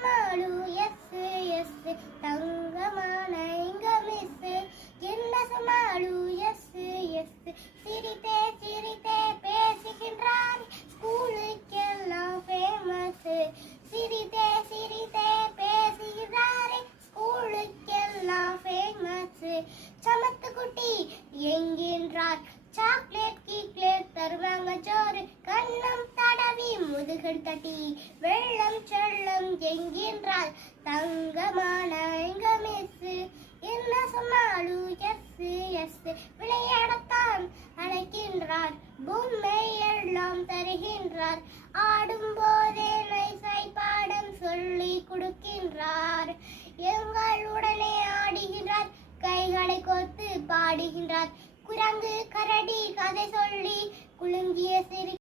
சமாளு S S தங்கமான எங்க miss என்ன சமாளு எஸ் எஸ் சிரித்தே சிரித்தே பேசுகின்றார் ஸ்கூலுக்கெல்லாம் ஃபேமஸ் சிரித்தே சிரித்தே பேசுகிறாரே ஸ்கூலுக்கெல்லாம் ஃபேமஸ் சமத்து குட்டி என்கின்றார் சாக்லேட் கீக்லேட் தருவாங்க சோறு கண்ணம் தடவி முதுகல் தட்டி வெள்ளம் செல்லம் என்கின்றார் தங்கமான எங்க மிஸ் என்ன சொன்னாலும் எஸ் எஸ் விளையாடத்தான் அழைக்கின்றார் பொம்மை எல்லாம் தருகின்றார் ஆடும் போதே நைசாய் பாடம் சொல்லி கொடுக்கின்றார் எங்களுடனே ஆடுகின்றார் கைகளை கோர்த்து பாடுகின்றார் குரங்கு கரடி கதை சொல்லி குலுங்கிய சிறு